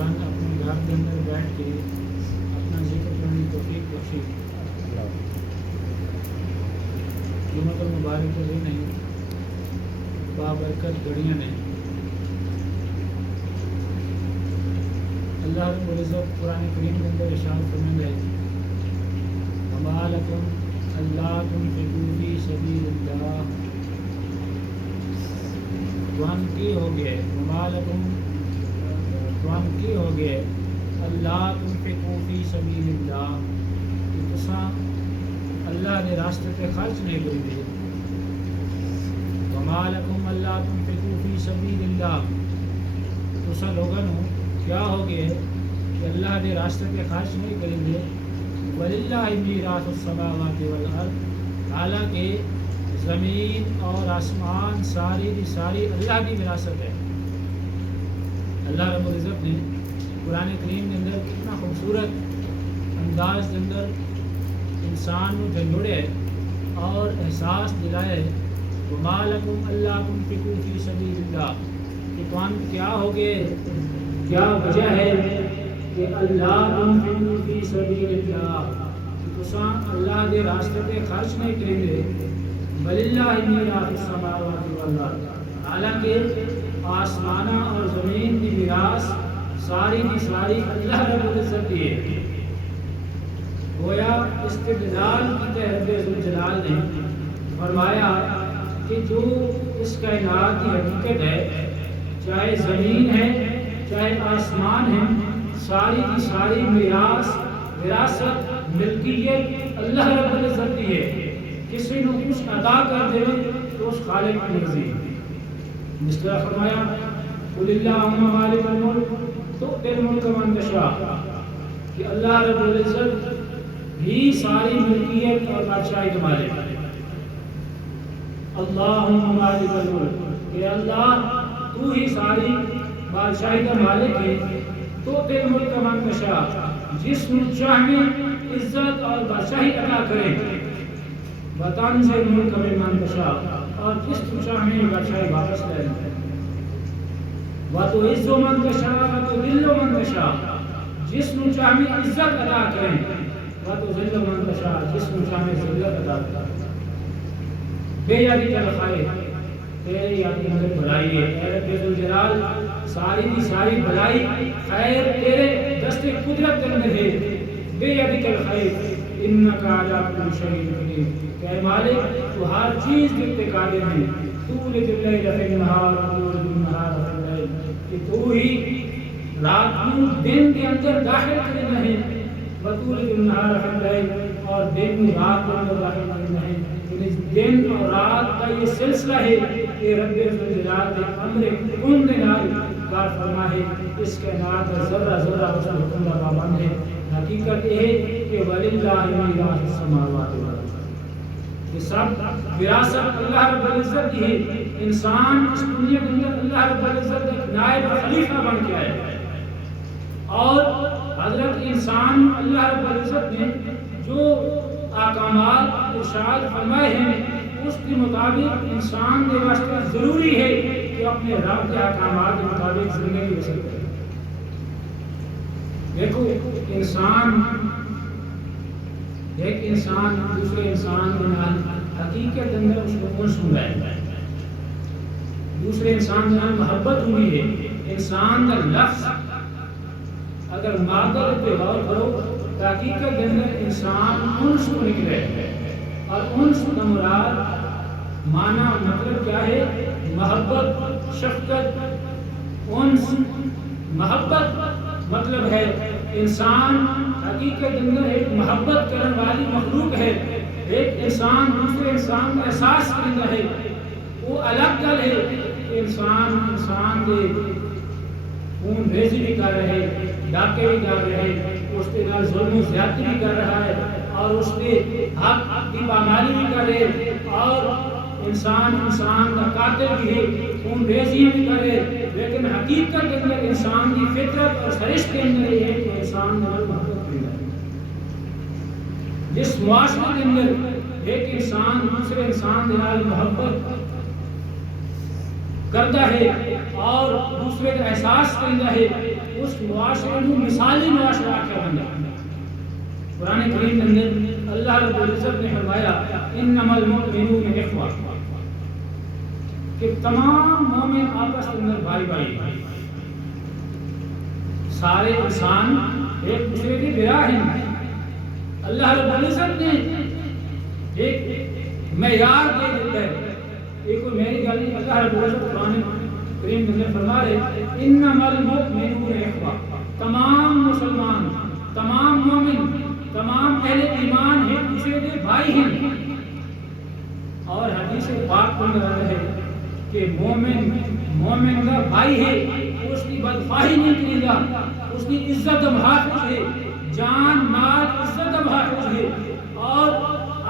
انسان اپنے گھر کے اندر بیٹھ کے اپنا ذکر کرنے کی توفیق بخشی۔ جمعۃ المبارک کے دن نہیں، بابرکت گھڑیاں نے اللہ رب العزت قرآن کریم کے اندر ارشاد فرمائے ہیں وما لکم الا تنفقوا فی سبیل اللہ، توان کی ہو گئے وما لکم، توان کی ہو گئے اللہ تنفقوا فی سبیل اللہ، کہ تساں اللہ کے راستے پہ خرچ نہیں کریں گے۔ وما لکم الا تنفقوا فی سبیل اللہ، تساں لوگوں کیا ہو گئے کہ اللہ کے راستے پہ خرچ نہیں کریں گے۔ وَلِلَّهِ مِيرَاثُ السَّمَاوَاتِ وَالْأَرْضِ، حالانکہ زمین اور آسمان ساری کی ساری اللہ کی وراثت ہے۔ اللہ رب العزت نے قرآن کریم کے اندر کتنا خوبصورت انداز کے اندر انسان کو جھنجھوڑے اور احساس دلائے وَمَا لَكُمْ أَلَّا تُنْفِقُوا فِي سَبِيلِ اللَّهِ، کہ تم کیا ہو گئے، کیا وجہ ہے کہ اللہ تنفقوا فی سبیل اللہ، کہ تساں اللہ کے راستے پہ خرچ نہیں کریں گے۔ وَلِلَّهِ مِيرَاثُ السَّمَاوَاتِ وَالْأَرْضِ، حالانکہ آسمانہ اور زمین کی میراث ساری کی ساری اللہ رب العزت کی ہے۔ گویا استدلال کی رب ذوالجلال نے فرمایا کہ جو اس کائنات کی حقیقت ہے، چاہے زمین ہے چاہے آسمان ہے، ساری کی ساری میراث، وراثت، ملکیت اللہ رب العزت کی ہے۔ کسی نے کچھ عطا کر دے تو اس خالق کی مرضی۔ جس طرح فرمایا قل اللہم مالک الملک تؤتی الملک من تشاء، کہ اللہ رب العزت ہی ساری ملکیت اور بادشاہی کا مالک ہے۔ اللہم مالک الملک، کہ اللہ تو ہی ساری بادشاہی کا مالک ہے۔ تؤتی الملک من تشاء، جس کو چاہے عزت اور بادشاہی عطا کرے۔ وتنزع الملک ممن تشاء، اور جس کو چاہے بادشاہی واپس لے لے۔ وتعز من تشاء وتذل من تشاء، جس کو چاہے عزت عطا کرے۔ وتذل من تشاء، جس کو چاہے ذلت عطا کرے۔ بیدک الخیر، تیری ہاتھ میں بھلائی ہے۔ اے رب ذوالجلال، ساری کی ساری بھلائی خیر تیرے دست قدرت کے اندر ہے۔ بیدک الخیر انک علی کل شیء قدیر، کہ مالک تو ہر چیز کے قادر ہے۔ تولج اللیل فی النہار وتولج النہار فی اللیل، کہ تو ہی رات کو دن کے اندر داخل کرنا ہے۔ وتولج النہار فی اللیل، اور دن کو رات کے اندر داخل کرنا ہے۔ دن اور رات کا یہ سلسلہ ہے کہ رب ذوالجلال نے امر کن کے نال کار فرما ہے۔ اس کے نال ذرہ ذرہ اس کے حکم کا پابند ہے۔ حقیقت یہ ہے کہ وللہ میراث السماوات والارض، یہ سب وراثت اللہ رب العزت کی ہے۔ انسان اس دنیا کے اندر اللہ رب العزت ایک نائب خلیفہ بن کے آئے، اور حضرت انسان اللہ رب العزت نے جو احکامات ارشاد فرمائے ہیں اس کے مطابق انسان کے واسطے ضروری ہے کہ اپنے رب کے احکامات کے مطابق زندگی بسر کرے۔ دیکھو انسان، ایک انسان دوسرے انسان کے نال حقیقت اندر اس کو کون سنتا ہے؟ دوسرے انسان کے نال محبت ہوئی ہے۔ انسان کا لفظ اگر مادر پہ غور کرو تو حقیقت کے اندر انسان انس کو نکلے، اور انس کا مراد معنی مطلب کیا ہے؟ محبت، شفقت۔ انس محبت مطلب ہے انسان حقیقت اندر ایک محبت کرنے والی مخلوق ہے۔ ایک انسان دوسرے انسان کا احساس کرتا ہے، وہ الگ گل ہے کہ انسان کے خون ریزی بھی کر رہے، ڈاکے بھی کر رہے، اس کے نال ظلم و زیادتی بھی کر رہا ہے، اور اس کے حق کی پامالی بھی کر رہے، اور انسان کا قاتل بھی ہے، خون ریزیاں بھی کر رہے۔ لیکن حقیقت کے اندر انسان کی فطرت اور سرشت کے اندر یہ ہے کہ انسان نال محبت کرتا ہے۔ جس معاشرے کے اندر ایک انسان دوسرے انسان کے نال محبت کرتا ہے اور دوسرے کا احساس کرتا ہے، اس معاشرے کو مثالی معاشرہ کیا بن جاتا ہے۔ قرآن کریم کے اندر اللہ رب العزت نے فرمایا انما المؤمنون اخوہ، کہ تمام مومن آپس کے اندر بھائی بھائی ہیں، سارے انسان ایک دوسرے کے برا ہیں۔ اللہ رب العزت نے ایک معیار دے دیتا ہے، یہ کوئی میری گل نہیں، اللہ رب العزت قرآن کریم کے اندر فرما رہے انما المؤمنون اخوہ، تمام مسلمان، تمام مومن، تمام اہل ایمان ایک دوسرے کے بھائی ہیں۔ اور حدیث پاک کے اندر آتا ہے کہ مومن کا بھائی ہے، اس کی بدخواہی نہیں کرے گا، اس کی عزت محافظ ہے، جان مال عزت محافظ ہے۔ اور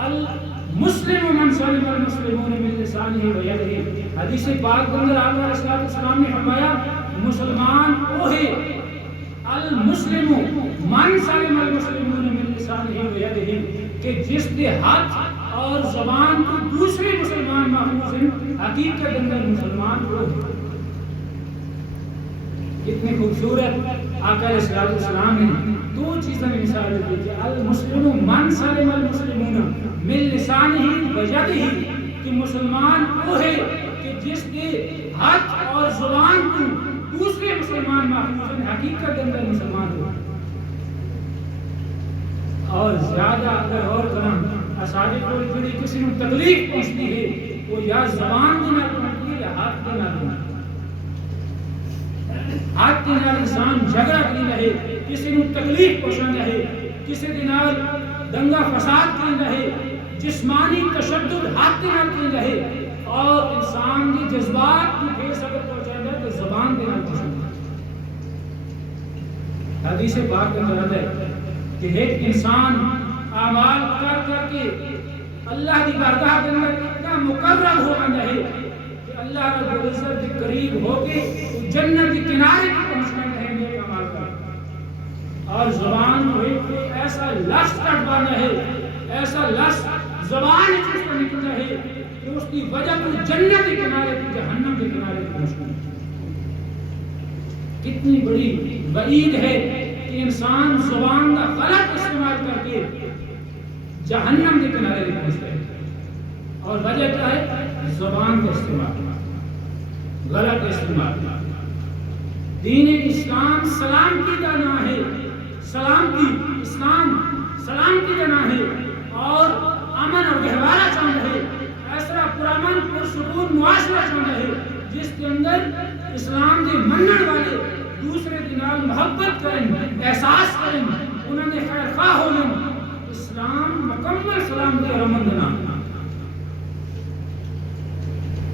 المسلم من سلم المسلمون من لسانه ويده، حدیث پاک کے اندر آپ علیہ السلام نے فرمایا مسلمان وہ ہے المسلم من سلم المسلمون من لسانه ويده، کہ جس کے ہاتھ اور زبان کو دوسرے مسلمان محفوظ ہیں، حقیقت اندر مسلمان وہ ہے۔ کتنی خوبصورت آقا علیہ السلام نے دو چیزیں مثال دی کہ المسلم من سلم المسلمون من لسانه ويده، کہ مسلمان وہ ہے کہ جس کے ہاتھ اور زبان کو دوسرے مسلمان محفوظ ہیں، حقیقت اندر مسلمان ہو۔ اور زیادہ اگر اور کرم اساجے کو جڑی کسی کو تکلیف پہنچتی ہے وہ یا زبان کے نال پہنچتی ہے یا ہاتھ کے نال پہنچتی ہے۔ ہاتھ کے نال انسان جھگڑا کری رہے، کسی کو تکلیف پہنچا رہے، کسی کے نال دنگا فساد کری رہے، جسمانی تشدد ہاتھ کے نال کری رہے، اور انسان کے جذبات کو ٹھیس اگر پہنچا جائے تو زبان کے نال پہنچا۔ حدیث پاک کے اندر ہے کہ ایک انسان اعمال کر کر کے اللہ کی بارگاہ کے اندر اتنا مقرب ہو رہے کہ اللہ رب العزت کے قریب ہو کے جنت کے کنارے پر پہنچنا ہے نیک اعمال کر، اور زبان کو ایک ایسا لفظ کٹوانا ہے، ایسا لفظ زبان سے نکلنا ہے کہ اس کی وجہ کو جنت کے کنارے پر جہنم کے کنارے پر پہنچنا۔ کتنی بڑی وعید ہے کہ انسان زبان کا غلط استعمال کر کے جہنم کے کنارے پر پہنچتا ہے۔ اور وجہ کیا ہے؟ زبان کا استعمال، غلط استعمال۔ دین اسلام سلام کی جانا ہے، سلام کی اسلام سلام کی جانا ہے، اور امن اور گہوارہ چاہتا ہے، ایسا پرامن پرسکون معاشرہ چاہتا ہے جس کے اندر اسلام کے منن والے دوسرے دنال محبت کریں، احساس کریں، انہوں نے خیر خواہ ہونے۔ اسلام مکمل سلامتی اور امن دینا۔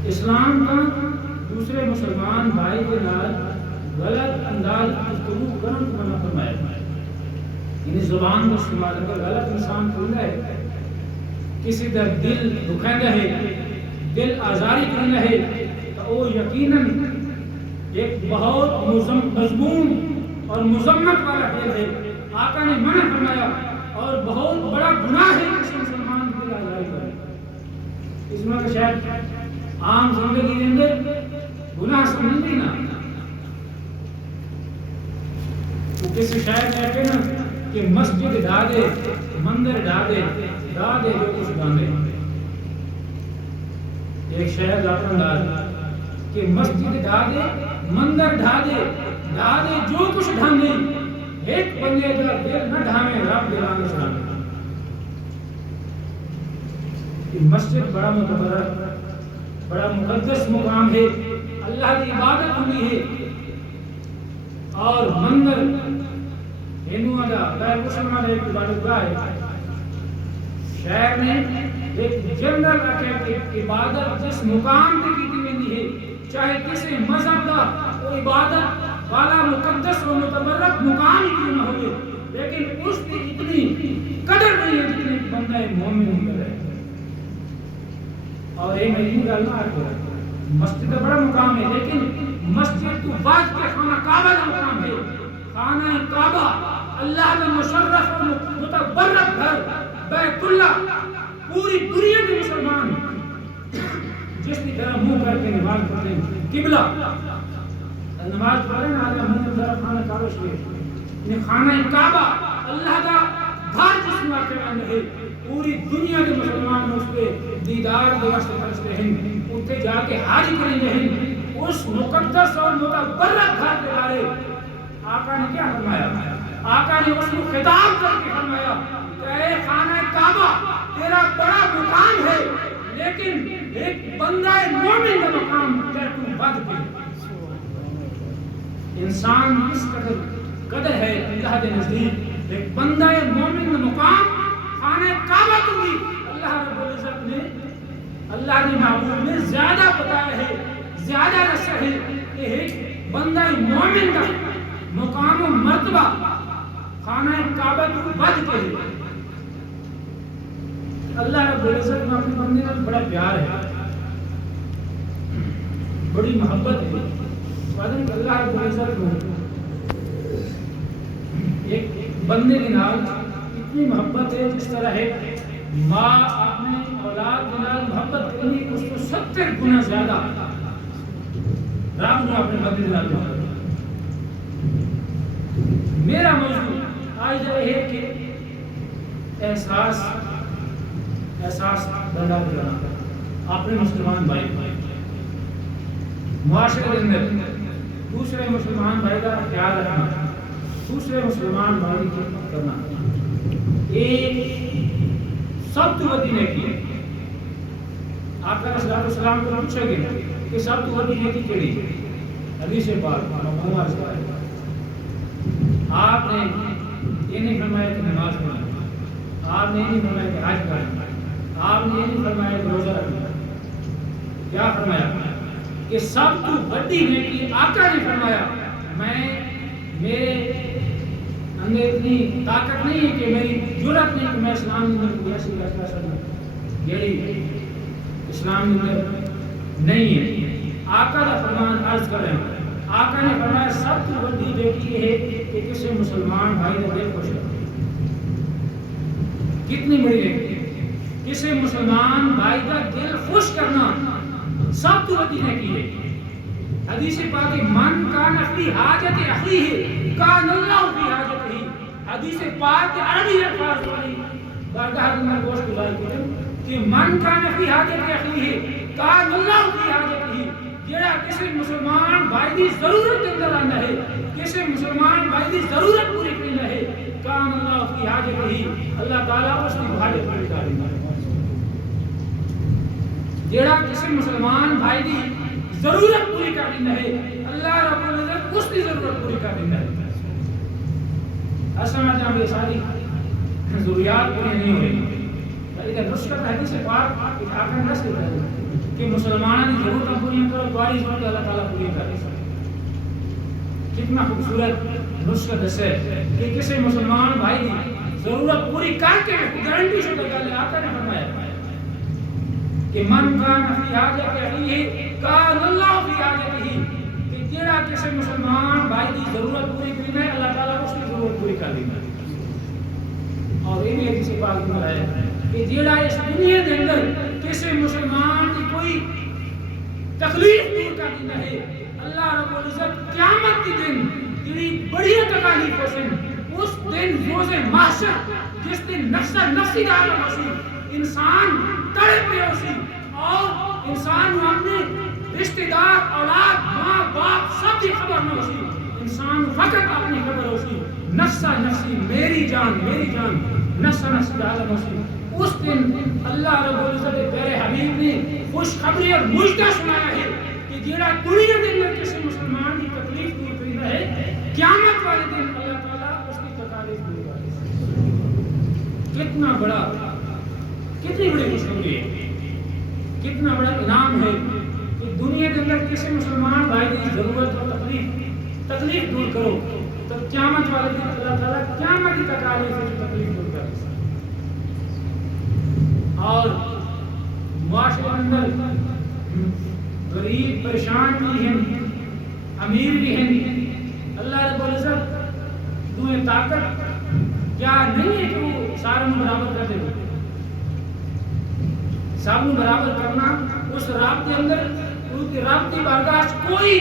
اسلام کا دوسرے مسلمان بھائی کے نال غلط انداز گفتگو کرن کو منع فرمایا، یعنی زبان کا استعمال کر غلط انسان کرنا ہے، کسی در دل دکھائندا ہے، دل آزاری کرنا ہے، تو وہ یقیناً ایک بہت مضمون اور مذمت والا فعل ہے۔ آقا نے منع فرمایا اور بہت بڑا گناہ ہے کسی مسلمان کی آزاری کرنا۔ اس میں شاید عام زندگی کے اندر گناہ سمجھتے نا، وہ کسی شاید کہتے نا کہ مسجد ڈھا دے، مندر ڈھا دے جو کچھ ڈھاندے۔ ایک شاید آپ انداز کہ مسجد ڈھا دے، مندر ڈھا دے جو کچھ ڈھاندے، ایک بندے کا دل نہ ڈھاویں رب دلانے چلانے۔ مسجد بڑا متبرک، بڑا مقدس مقام ہے، اللہ کی عبادت ہوئی ہے، اور مندر ہندوؤں کا غیر مسلمان ایک عبادت گاہ ہے۔ شہر میں ایک جنرل عبادت جس مقام پہ کی جاتی ہے، چاہے کسی مذہب کا وہ عبادت والا مقدس و متبرک مقام ہی کیوں نہ ہو، لیکن اس کی اتنی قدر نہیں ہے جتنی بندہ مومن ہی کرے۔ اور ایک مہینے کا اللہ ہے، مسجد کا بڑا مقام ہے، لیکن مسجد تو بعد کے خانہ کعبہ کا مقام ہے۔ خانہ کعبہ اللہ کا مشرف و متبرک گھر، بیت اللہ، پوری دنیا کے مسلمان جس کی طرح منہ کر کے نماز پڑھتے ہیں، قبلہ نماز پڑھیں نا، آگے منہ طرف خانہ کعبہ خانہ کعبہ اللہ کا گھر جس واقع میں ہے پوری دنیا کے مسلمان اس پہ دیدار دوست کرتے ہیں اتنے جا کے حج کریں ہیں اس مقدس اور متبرک گھر کے بارے آقا نے کیا فرمایا؟ آقا نے اس کو خطاب کر کے فرمایا کہ اے خانہ کعبہ تیرا بڑا مقام ہے لیکن ایک بندہ مومن کا مقام کیا تو بد کے انسان کس قدر ہے اللہ کے نزدیک ایک بندہ مومن کا مقام خانہ کعبہ کو بھی اللہ رب العزت نے اللہ نے محبوب نے زیادہ بتایا ہے زیادہ رسا ہے کہ ایک بندہ مومن کا مقام و مرتبہ خانہ کعبہ کو بد کے ہے اللہ رب العزت میں اپنے بندے کا بڑا پیار ہے بڑی محبت ہے اللہ رب العزت کو ایک بندے کے نال اتنی محبت ہے جس طرح ہے ماں اپنے اولاد کے نال محبت کرنی اس کو 70 گنا زیادہ رب نے اپنے بندے کے نال محبت میرا موضوع آج یہ ہے کہ احساس پیدا کرنا اپنے مسلمان بھائی معاشرے کے اندر دوسرے مسلمان بھائی کا خیال رکھنا دوسرے مسلمان بھائی کی خدمت کرنا ایک سب تو ودی نیکی ہے آقا صلی اللہ علیہ وسلم کو پوچھا گیا کہ سب تو ودی نیکی کیڑی حدیث پاک مفہوم سے ہے آپ نے یہ نہیں فرمایا کہ نماز پڑھنا آپ نے یہ نہیں فرمایا کہ حج کرنا آپ نے یہ نہیں فرمایا کہ روزہ رکھنا کیا فرمایا کہ سب تو بڑی نیکی آقا نے فرمایا میرے اندر اتنی طاقت نہیں ہے کہ میری جرات نہیں کہ میں اسلام اندر کوئی ایسی رکھا سکوں یہی اسلام اندر نہیں ہے آقا کا فرمان عرض کر رہے ہیں آقا نے فرمایا سب سے بڑی نیکی یہ ہے کہ کسی مسلمان بھائی کا دل خوش کرے کتنی بڑی نیکی ہے کسی مسلمان بھائی کا دل خوش کرنا سب سے بڑی نیکی ہے حدیث پاک من کان فی حاجت اخیہ کان اللہ فی حاجتہ حدیث پاک کے عربی الفاظ والی بارگاہ میں گوش گزار کریں کہ من کان فی حاجت اخیہ کان اللہ فی حاجتہ جڑا کسی مسلمان بھائی دی ضرورت کے اندر آنا ہے کسی مسلمان بھائی دی ضرورت پوری کرنا ہے کان اللہ فی حاجتہ اللہ تعالیٰ اس کی حاجت پوری کرے گا جڑا کسی مسلمان بھائی دی ضرورت پوری کر دینا ہے اللہ رب العزت اس کی ضرورت پوری کر دینا ہے ایسا جہاں بے ساری ضروریات پوری نہیں ہو رہی لیکن نسخت حدیث پاک ایک آخر نہ سے کہ مسلمانوں کی ضرورت پوری کرو تمہاری ضرورت اللہ تعالیٰ پوری کر دے کتنا خوبصورت نسخت ہے کہ کسی مسلمان بھائی کی ضرورت پوری کر کے گارنٹی سے گل آقا نے فرمایا کہ من کان فی حاجت اخیہ کان اللہ فی حاجتہ کہ جڑا کسی مسلمان بھائی کی ضرورت پوری کرنا ہے اللہ تعالیٰ اس کی ضرورت پوری کر دینا ہے اور یہ بھی حدیث پاک میں ہے کہ جڑا اس دنیا کے اندر کسی مسلمان کی کوئی تکلیف دور کر دینا ہے اللہ رب العزت قیامت کے دن جڑی بڑی تکالیف ہو اس دن روز محشر جس دن نفسی کا عالم ہوسی انسان تڑپ رہے ہوسی اور انسان اپنے رشتہ دار اولاد ماں باپ سب کی خبر نہ ہوسی انسان فقط اپنی خبر ہوسی نفسی میری جان نفسی عالم ہوسی اس دن اللہ رب العزت پیارے حبیب نے خوشخبری اور مجدہ سنایا ہے کہ جڑا دنیا کے اندر کسی مسلمان کی تکلیف دور کرنا ہے قیامت والے دن اللہ تعالیٰ اس کی تکالیف دور کرے گا کتنی بڑی خوشخبری ہے کتنا بڑا انعام ہے کہ دنیا کے اندر کسی مسلمان بھائی کی ضرورت اور تکلیف دور کرو تو قیامت والے دن اللہ تعالیٰ قیامت کی تکلیف دور کرے اور معاشرے اندر غریب پریشان بھی ہیں امیر بھی ہیں اللہ رب العزت تمہیں طاقت کیا نہیں ہے کہ وہ ساروں برابر کر دے سب برابر کرنا اس رب کے اندر اس رب کی بارگاہ کوئی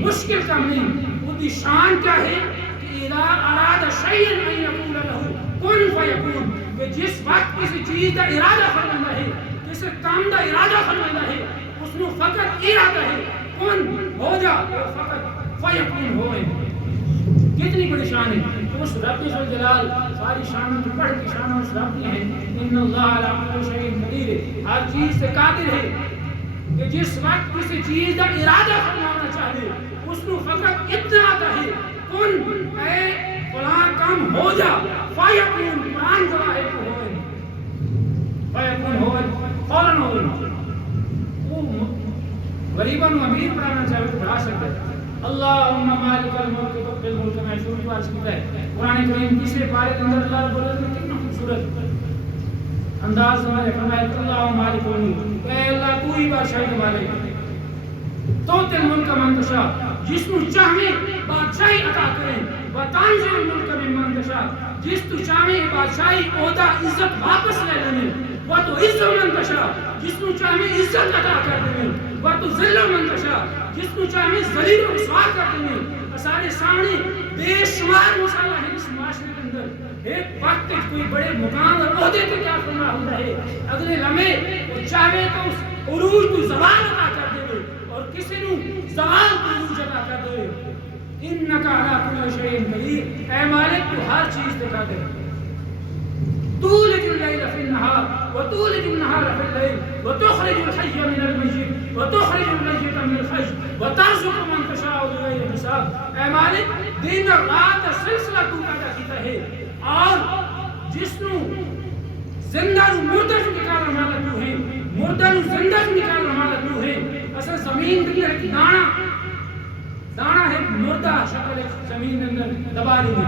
مشکل کام نہیں اس کی شان کیا ہے کہ اذا اراد شيئا ان يقول له کن فیکون، کہ جس وقت کسی چیز کا ارادہ فرمانا ہے، کسی کام کا ارادہ فرمانا ہے، اس میں فقط ارادہ ہے کن ہو جا، فقط فیکون ہوئے۔ کتنی بڑی شان ہے اس رب ذوالجلال، ساری شانوں کی پڑھ کی شانوں اس رب کی ہیں، ان اللہ علی کل شیء قدیر، ہر چیز سے قادر ہے، کہ جس وقت کسی چیز کا ارادہ فرمانا چاہے اس کو فقط اتنا کہے کن اے فلاں کام ہو جا، فیکون، قرآن گواہ ہے کہ ہوئے، فیکون ہوئے، فوراً ہوئے۔ وہ غریباً و امیر پڑھانا چاہے تو پڑھا سکتے ہیں۔ اللہم مالک الملک تؤتی الملک من شروع بات کی ہے قرآن کریم تیسرے پارے کے اندر اللہ رب العزت نے کتنا خوبصورت انداز میں فرمایا کہ اللہم مالک الملک، اے اللہ تو ہی بادشاہی کا مالک ہے، تؤتی الملک من تشاء، جس کو چاہے بادشاہی عطا کریں، وتنزع الملک ممن تشاء، جس تو چاہے بادشاہی عہدہ عزت واپس لے لیں، وتعز من تشاء، جس کو چاہے عزت عطا کر دیں، وتذل من تشاء، جس کو چاہے ذلیل و رسوا کر دیں۔ سارے سامنے بے شمار مسئلہ ہے اس معاشرے کے اندر، ایک وقت کوئی بڑے مقام اور عہدے پہ کیا فرما ہوتا ہے، اگلے لمحے وہ چاہے تو اس عروج کو زوال عطا کر دے اور کسی نو زوال کو عروج عطا کر دے۔ انک علی کل شیء قدیر، اے مالک تو ہر چیز پہ قادر ہے۔ تولج اللیل فی النہار وتولج النہار فی اللیل وتخرج الحی من المیت وتخرج المیت من الحی وترزق من تشاء بغیر حساب، اے مالک دن اور رات کا سلسلہ تو پیدا کیتا ہے، اور جس نو زندہ نو مردہ سے نکالنے والا تو ہے، مردہ نو زندہ سے نکالنے والا تو ہے۔ اصل زمین کے اندر دانا ہے مردہ شکل زمین کے اندر دبا لی ہے،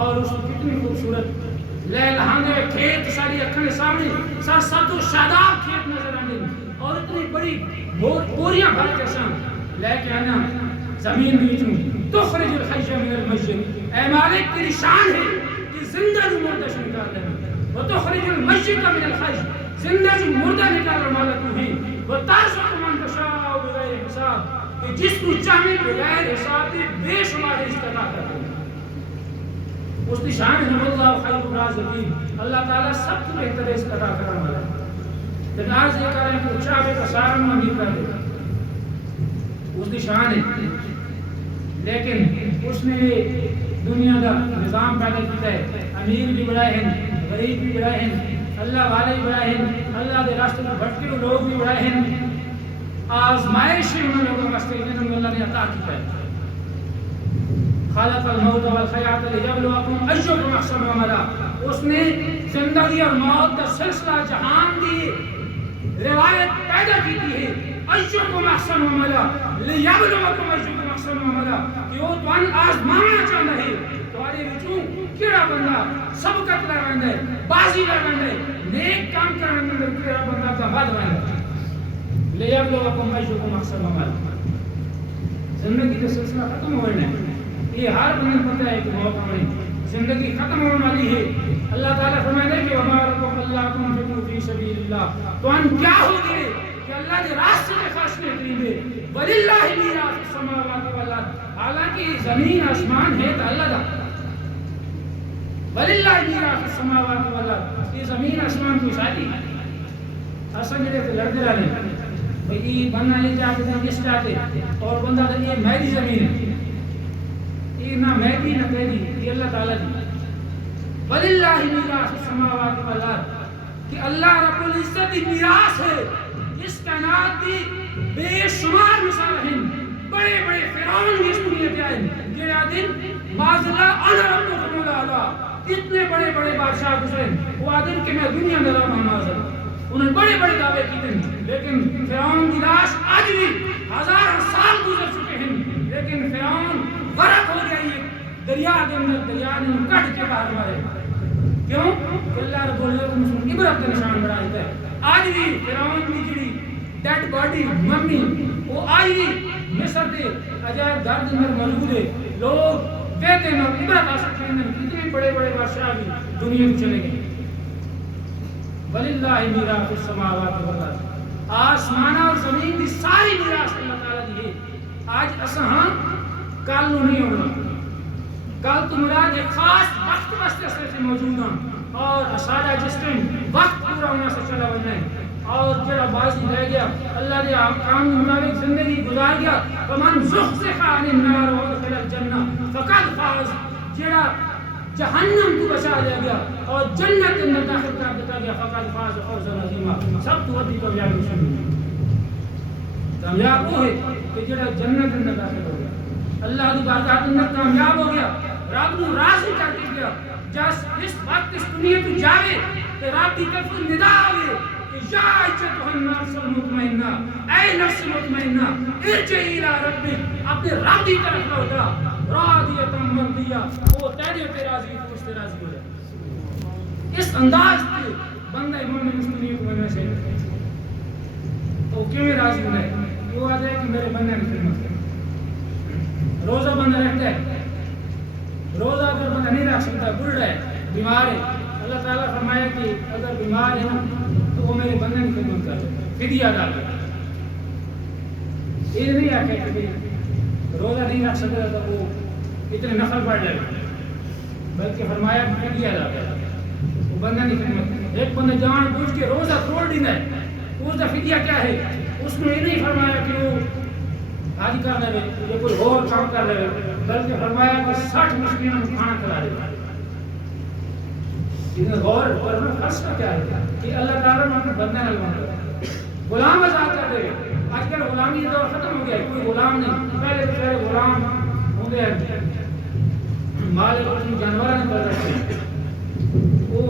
اور اس کو کتنی خوبصورت لیل ہانگے کھیت ساری اکھنے سامنے ساتھ و شاداب کھیت نظر آنے، اور اتنی بڑی بوریاں بھر کے سام لے کے آنا زمین بیچوں، تخرج الحی من المیت، اے مالک تیری شان ہے کہ زندہ جو مردہ سے نکال دے، وتخرج المیت من الحی، زندہ جو مردہ نکالنے والا تو ہے، وترزق من تشاء بغیر حساب، کہ جس کو چاہے بغیر حساب کے بے شمار رزق عطا کرتا ہے۔ اس کی شان ہے اللہ خیر الرازقین، اللہ تعالیٰ سب کو بہتر رزق عطا کرنے والا ہے۔ لیکن آج یہ کہہ رہے ہیں کہ چاہے کا سارا امیر کر دے، اس کی شان ہے، لیکن اس نے دنیا کا نظام پیدا کیا ہے، امیر بھی بڑا ہے، غریب بھی بڑا ہے، اللہ والے بھی بڑا ہے، اللہ کے راستے میں بھٹکے ہوئے لوگ بھی بڑا ہیں، آزمائش ان لوگوں کا استعمال اللہ نے عطا کیا ہے۔ خالق الموت والحیات لیبلوکم ایکم احسن عملا، اس نے زندگی اور موت کا سلسلہ جہان دی روایت پیدا کی ہے، ایکم احسن عملا لیبلوکم ایکم احسن عملا، کہ وہ تمہیں آزمانا چاہتا ہے تمہارے وچوں کیڑا بندہ سبقت لگاندا ہے، بازی لگاندا ہے، نیک کام کرنے میں کیڑا بندہ کا بد رہندا ہے، لیبلوکم ایکم احسن عملا۔ زندگی کا سلسلہ ختم ہو رہا ہے، یہ ہر بندے کو پتہ ہے کہ موت آنی، زندگی ختم ہونے والی ہے۔ اللہ تعالیٰ فرماتے ہیں کہ وَمَا لَكُمْ أَلَّا تُنْفِقُوا فِي سَبِيلِ اللَّهِ، تو ان کیا ہو گئے کہ اللہ کے راستے میں خرچ نہیں کریں گے، وَلِلَّهِ مِيرَاثُ السَّمَاوَاتِ وَالْأَرْضِ، حالانکہ زمین آسمان ہے تو اللہ کا، وَلِلَّهِ مِيرَاثُ السَّمَاوَاتِ وَالْأَرْضِ، یہ زمین آسمان کو شادی ہے۔ اصل جڑے تو لڑتے رہے بھئی یہ بننا یہ جاتے ہیں اس جاتے، اور بندہ تو یہ میری زمین ہے، یہ نہ میری نہ تیری، یہ اللہ تعالیٰ دی۔ وَلِلَّهِ مِيرَاثُ السَّمَاوَاتِ وَالْأَرْضِ، کہ اللہ رب العزت کی میراث ہے، اس کائنات کی بے شمار مثال ہیں، بڑے بڑے فرعون اس دنیا کے آئے، یہ آدم معاذ اللہ انا ربکم الاعلیٰ، اتنے بڑے بڑے بادشاہ گزرے، وہ آدم کہ میں دنیا میں رہا ہوں معاذ اللہ، انہوں نے بڑے بڑے دعوے کی تھے، لیکن فرعون کی لاش آج بھی ہزار سال گزر چکے ہیں، لیکن فرعون غرق ہو گئی دریا کے اندر، دریا نے کٹ کے باہر مارے، کیوں کہ اللہ رب العزت نے عبرت کا نشان بنا دیتا ہے۔ آج بھی فرعون کی جڑی ڈیڈ باڈی ممی وہ آئی مصر کے عجائب گھر کے اندر موجود ہے، لوگ کہتے ہیں اور عبرت حاصل کرنے میں کتنے بڑے بڑے بادشاہ بھی دنیا میں چلے گئے۔ وَلِلَّهِ مِيرَاثُ السَّمَاوَاتِ وَالْأَرْضِ، آسمان اور زمین کی ساری میراث اللہ تعالیٰ دی ہے۔ آج اساں کل نہیں ہونا. کل تو مراد ایک خاص وقت واسطے سے موجود ہیں اور سارا جس ٹائم وقت پورا ہونا سے چلا ہونا ہے اور جڑا بازی رہ گیا اللہ نے احکام کے مطابق زندگی گزار گیا. فمن زحزح عن النار وادخل الجنہ فقد فاز. جڑا جہنم کو بچا لیا گیا اور جنت میں داخل کر دیا گیا فقد فاز فوزا عظیما. سب تو بڑی کامیابی مسلمان کامیاب وہ ہے کہ جڑا جنت میں داخل ہو گیا اللہ کی بارگاہ میں کامیاب ہو گیا رب کو راضی کر کے گیا. جس اس وقت اس دنیا تو جاوے کہ رب کی طرف ندا آئے کہ یا ایتھا النفس المطمئنہ اے نفس مطمئنہ ارجعی الی ربک اپنے رب کی طرف لوٹا راضیۃ مرضیہ وہ تیرے پہ راضی تو اس سے راضی ہو جائے. اس انداز سے بندہ مومن اس دنیا کو بننا چاہیے. تو کیوں راضی ہونا ہے؟ وہ آتا ہے کہ میرے بندے کی خدمت کرے. روزہ بندہ رکھتا ہے, روزہ اگر بندہ نہیں رکھ سکتا, بوڑھا ہے, بیمار ہے, اللہ تعالیٰ فرمایا کہ اگر بیمار ہے نا تو وہ میرے بندے کی خدمت کر دے, فدیہ ادا کر. یہ نہیں آتا کہ روزہ نہیں رکھ سکتا تو وہ اتنے نفل پڑھ جائے, بلکہ فرمایا فدیہ ادا کر, وہ بندہ کی خدمت کر. ایک بندہ جان بوجھ کے روزہ توڑ دینا ہے, اس کا فدیہ کیا ہے؟ اس نے یہ نہیں فرمایا کہ وہ حج کر لے یا کوئی اور کام کر لے, بلکہ فرمایا کہ 60 مسکینوں کو کھانا کھلا دے. لیکن غور کرنا فرض کا کیا ہے کہ اللہ تعالیٰ نے اپنے بندے نال بنا غلام آزاد کر دے. آج کل غلامی دور ختم ہو گیا ہے, کوئی غلام نہیں. پہلے تو پہلے غلام ہوندے ہیں, مالک اپنی جانوراں نے کر رکھے ہیں. وہ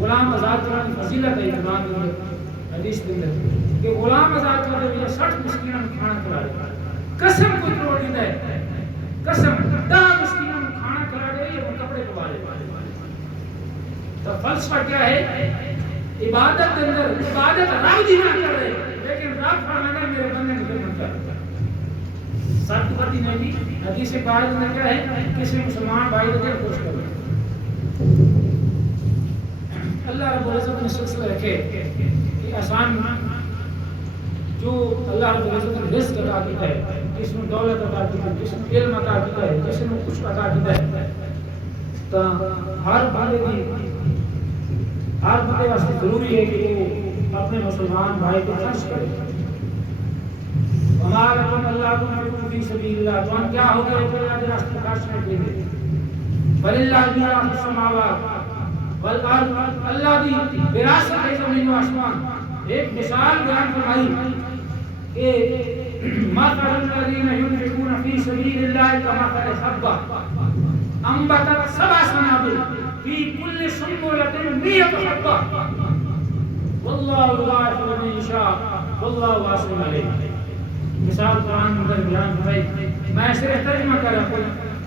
غلام آزاد کرنے کی فضیلت ہے قرآن میں حدیث کے اندر کہ غلام آزاد کرنے کے لیے 60 مسکینوں کو کھانا کھلا دے. قسم کو توڑ دیتا ہے, قسم 10 مسکینوں کو کھانا کھلا دے یا وہ کپڑے پوا دے. تو فلسفہ کیا ہے؟ عبادت کے اندر عبادت رب دی نہ کرے لیکن رب فرمانا میرے بندے کی خدمت کر. سب کو پتہ نہیں جی حدیث پاک میں کیا ہے, کسی مسلمان بھائی کو دل خوش کرو. اللہ رب العزت نے سلسلہ رکھے کہ آسان جو اللہ رب العزت نے رزق عطا کیا ہے, جس میں دولت عطا کی ہے, جس میں علم عطا کیا ہے, جس میں کچھ عطا کیا ہے, تو ہر بندے واسطے ضروری ہے کہ وہ اپنے مسلمان بھائی کو خرچ کرے. ہمارا کم اللہ کو نبی فی سبیل اللہ, تو ہم کیا ہو گئے کہ اللہ کے راستے خرچ کرتے ہیں. وللہ میراث السماوات والارض, اللہ دی وراثت ہے زمین و آسمان. ایک مثال بیان فرمائی کہ مثل الذین ينفقون فی سبیل اللہ کمثل حبۃ انبتت 7 سنابل فی کل سنبلۃ 100 حبۃ واللہ یضاعف لمن یشاء واللہ واسع علیم. مثال قرآن میں بیان فرمائی, میں صرف ترجمہ کر رہا ہوں,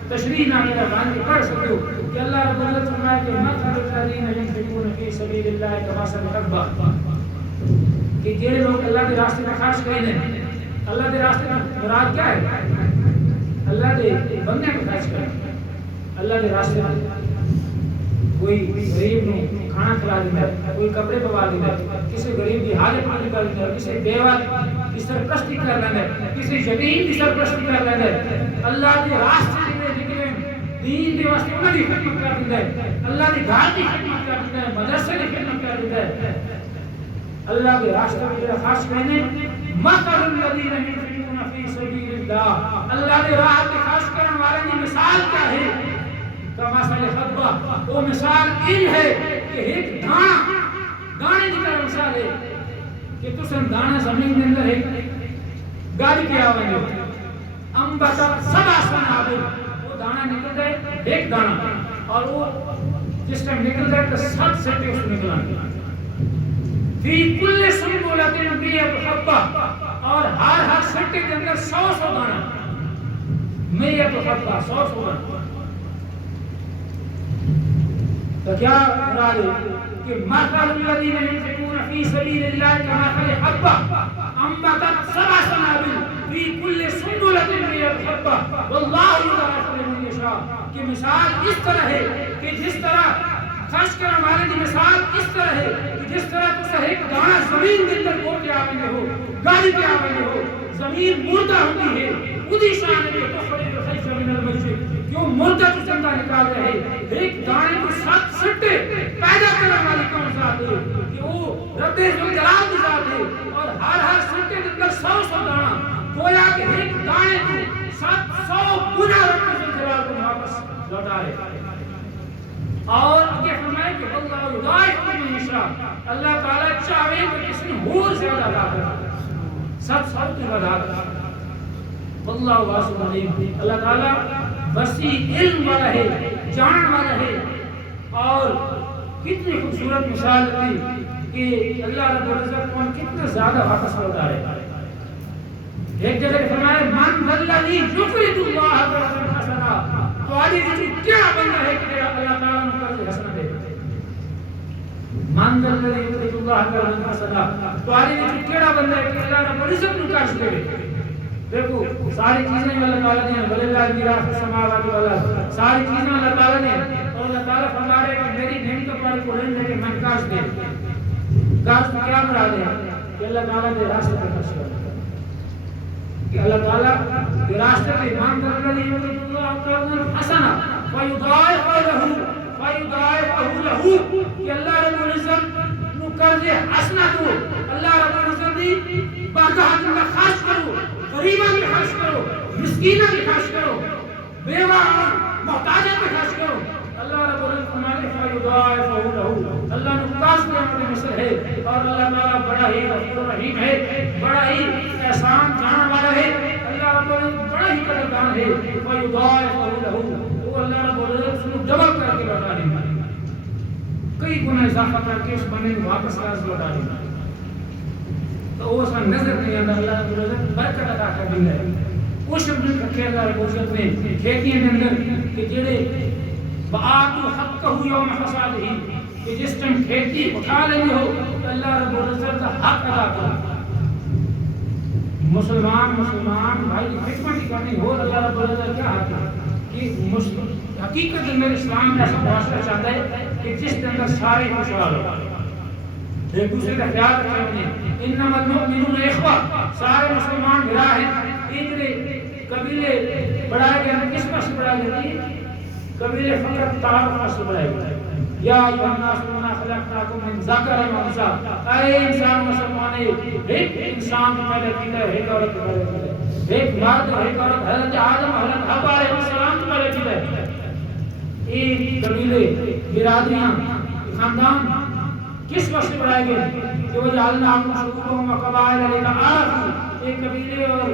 تشریح نہ میرا بیان کے پڑھ سکتے ہو کہ اللہ رب العزت فرمایا کہ مثل الذین ينفقون فی سبیل اللہ کمثل حبۃ, کہ یہ لوگ اللہ کے راستے میں خرچ کریں گے. اللہ کے راستے میں مراد کیا ہے؟ اللہ کے بندے کو خرچ کریں. اللہ کے راستے میں کوئی غریب کو کھانا کھلا دینا ہے, کوئی کپڑے پوا دینا ہے, کسی غریب کی حاجت پوری کر دینا ہے, کسی بیوہ کی سرپرستی کر لینا ہے, کسی یتیم کی سرپرستی کر لینا ہے. اللہ کے راستے میں نکلے دین کے واسطے انہوں کی خدمت کر دینا ہے, اللہ کے گھر کی خدمت کر دینا ہے, مدرسے کی خدمت کر دینا ہے. اللہ کے راستے میں جو خرچ کرنے مثل الذین ينفقون فی سبیل اللہ, اللہ کے راہ میں خرچ کرنے والے کی مثال کیا ہے؟ کمثل حبۃ, وہ مثال ان ہے کہ ایک دانے کی طرح مثال ہے کہ تسن دانا زمین کے اندر ایک گاڑی کے آوے گے, انبتت 7 سنابل, وہ دانا نکل جائے ایک دانا, اور وہ جس ٹائم نکل جائے تو 7 سٹے اس نکل آئیں گے. فی کل سنبلۃ 100 حبۃ, اور ہر سٹے کے اندر 100 دانا, 100 حبۃ 100 دانا. تو کیا مراد ہے کہ مثل الذین ينفقون فی سبیل اللہ کمثل حبۃ انبتت 7 سنابل فی کل سنبلۃ 100 حبۃ واللہ یضاعف لمن یشاء, کہ مثال اس طرح ہے کہ جس طرح خرچ کرنے والے کی مثال اس طرح ہے کہ جس طرح تو ایک دانہ زمین کے اندر بول کے آوے ہو گاڑی کے آوے ہو زمین مردہ ہوتی ہے اسی شان ہے تخرج الحی من المیت جو مردہ کو زندہ نکال رہے ہیں ایک دانے کو 7 سٹے پیدا کرنے والی کون ذات ہے کہ وہ رب ذوالجلال کی ذات ہے اور ہر سٹے کے اندر 100 دانہ گویا کہ ایک دانے کو 700 گنا رب ذوالجلال کو واپس لوٹا رہے اور یہ فرمائے کہ اللہ یضاعف لمن یشاء اللہ تعالیٰ چاہے تو کسی اور زیادہ عطا کرے سب کی وجہ اللہ واسع علیم اللہ تعالیٰ وسیع علم والا ہے جاننے والا ہے اور کتنی خوبصورت مثال دی کہ اللہ رب العزت کو کتنا زیادہ واپس لوٹا رہے ایک جگہ فرمایا من الذی یقرض اللہ قرضا حسنا تو آدھی کیا بندہ ہے کہ اللہ تعالیٰ نے قرض حسنا دے من الذی یقرض اللہ قرضا حسنا تو آدھی کیا بندہ ہے کہ اللہ رب العزت نے قرض دے دیکھو ساری چیزیں اللہ تعالیٰ نے وللہ میراث السماوات والارض ساری چیزیں اللہ تعالیٰ نے اور اللہ تعالیٰ فرما رہے کہ میری نعمت پر قرآن ہے کہ من قرض دے قرض کیا مراد ہے کہ اللہ تعالیٰ کے راستے پر خرچ کرنا کہ اللہ تعالیٰ کے راستے پہ ایمان کرنے کے لیے اللہ قرضا حسنا فیضاعفہ لہ کہ اللہ رب العزت نو قرض حسنا دو اللہ رب العزت دی بارگاہ میں خرچ کرو غریباں بھی خرچ کرو مسکیناں بھی خرچ کرو بیوہ اور محتاجاں بھی خرچ کرو اللہ رب العزت فرماتے فیضاعفہ لہ اللہ نے قرض کرنے میں مثل ہے اور اللہ تعالیٰ بڑا ہی غفور رحیم ہے بڑا ہی احسان جاننے والا ہے اللہ رب العزت بڑا ہی قدردان ہے فیضاعفہ لہ وہ اللہ رب العزت اس کو ڈبل کر کے لوٹا دے کئی گنا اضافہ کر کے اس بندے کو واپس قرض لوٹا دے تو وہ اس کا نظر نہیں آتا اللہ رب العزت برکت عطا کر دیں گے وہ شب نے رکھے اللہ رب العزت نے کھیتیاں کے اندر کہ جڑے بآتو حقہ یوم حصادہ کہ جس ٹائم کھیتی اٹھا لیں ہو اللہ رب العزت کا حق ادا کرو مسلمان بھائی خدمت کرنی ہو اللہ رب العزت کیا حق ہے کہ حقیقت میں اسلام میں ایسا معاشرہ چاہتا ہے کہ جس کے اندر سارے خوشحال ہو ایک دوسرے کا خیال رکھیں انما المؤمنون اخوہ سارے مسلمان بھرا ہیں ایک قبیلے بڑھائے گئے کس پر سے بڑھائے گئے قبیلے فقط تعارف پر سے بڑھائے گئے یا ایھا الناس انا خلقناکم من ذکر و انثی اے انسان مسلمان ایک انسان پیدا کیا ہے ایک عورت پیدا کی ہے ایک مرد ایک عورت حضرت آدم حضرت حوا علیہ السلام پیدا کی ہے ایک قبیلے برادریاں خاندان کس وقت سے بڑھائے گئے کہ وہ جعلناکم شعوبا و قبائل لتعارفوا ایک قبیلے اور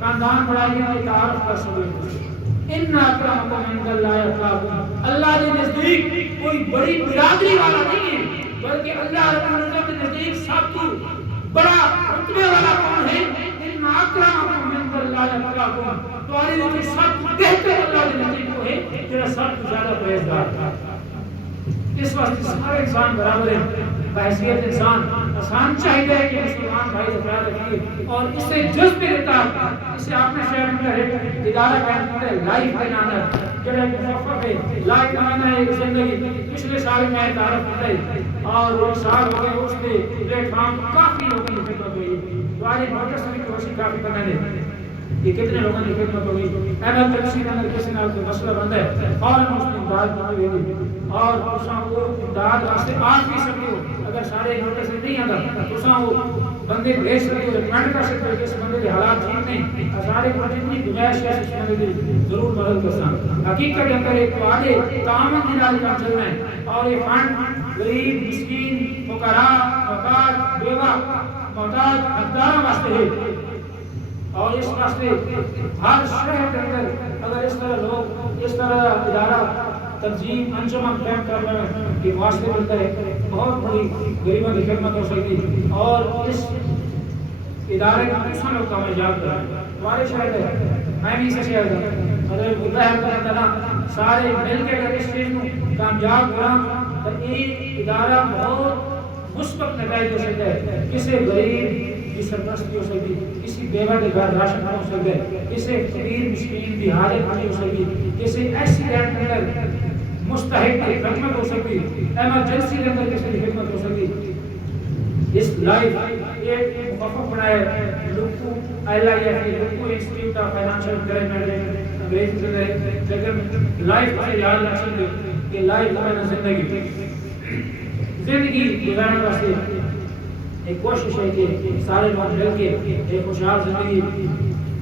خاندان بڑھائے گئے تعارف کا سبب ان اکرمکم عند اللہ اتقاکم اللہ کے نزدیک کوئی بڑی برادری والا نہیں ہے بلکہ اللہ رب العزت کے نزدیک سب کو بڑا رتبے والا کون ہے ان اکرمکم عند اللہ اتقاکم تو علی سب بہتر اللہ کے نزدیک کو ہے جڑا سب سے زیادہ پرہیزگار ہے اس واسطے سارے انسان برابر ہیں بحیثیت انسان آسان چاہیے کہ مسلمان بھائی سے خیال رکھیے اور اس سے جذب دیتا اسے آپ نے شہر میں ایک ادارہ قائم کیا ہے لائف بنانا جڑا مخفف ہے لائف بنانا ایک زندگی پچھلے سال میں تعارف ہوتا ہے اور وہ سال ہو گئے اس پہ پلیٹ فارم کافی لوگوں کی خدمت ہوئی ہمارے موٹر سائیکل کی کوشش کافی بنا لے یہ کتنے لوگوں کی خدمت ہوئی احمد تقسیم اندر کسی نال کوئی مسئلہ بند ہے فوراً اس کی امداد کی ہوئی اور اساں وہ امداد واسطے آج بھی سکتے ہو اگر سارے موٹر سے نہیں آتا تو اساں وہ بندے بھیج سکتے ہو ریکمینڈ کر سکتے ہو کہ اس بندے کے حالات ٹھیک نہیں سارے کو جتنی گنجائش ہے اس بندے کی ضرور مدد کرساں حقیقت کے اندر ایک وعدے تعاون کی نال کام چل رہا ہے اور یہ فنڈ غریب مسکین فقراء محتاج بیوہ محتاج حقدار واسطے ہے اور اس واسطے ہر شہر کے اندر اگر اس طرح لوگ اس طرح ادارہ تنظیم انجمن قائم کر رہے ہیں کہ واسطے ملتا ہے بہت بڑی غریبوں کی خدمت ہو سکتی اور اس ادارے کا دوسرا لوگ کامیاب کر رہے ہیں ہمارے شہر ہے میں نہیں سے شہر ہے اگر مظاہر کرتا نا سارے مل کے اگر اس چیز کو کامیاب کرا تو یہ ادارہ بہت مثبت نتائج ہو سکتا ہے کسی غریب کی سرپرستی ہو سکتی کسی بیوہ کے گھر راشن ہو سکتا ہے کسی فقیر مسکین کی حاجت پوری ہو سکتی کسی ایکسیڈنٹ کے اندر مستحق کی خدمت ہو سکتی، ایمرجنسی کے اندر کسی کی خدمت ہو سکتی۔ اس لائف ایک مخفف بنایا لکو LIF لکو انسٹیٹیوٹ آف فائنانشل مینجمنٹ انگریزی سے لیکن لائف سے یاد رکھ سکتے کہ لائف میں زندگی گزارنے واسطے ایک کوشش ہے کہ سارے لوگ مل کے ایک خوشحال زندگی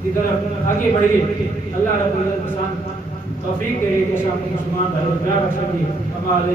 کی طرف آگے بڑھیے۔ اللہ رب العزت توفیق دے کہ ہم مسلمان بھائی پیار رکھ سکیں۔ ہمارے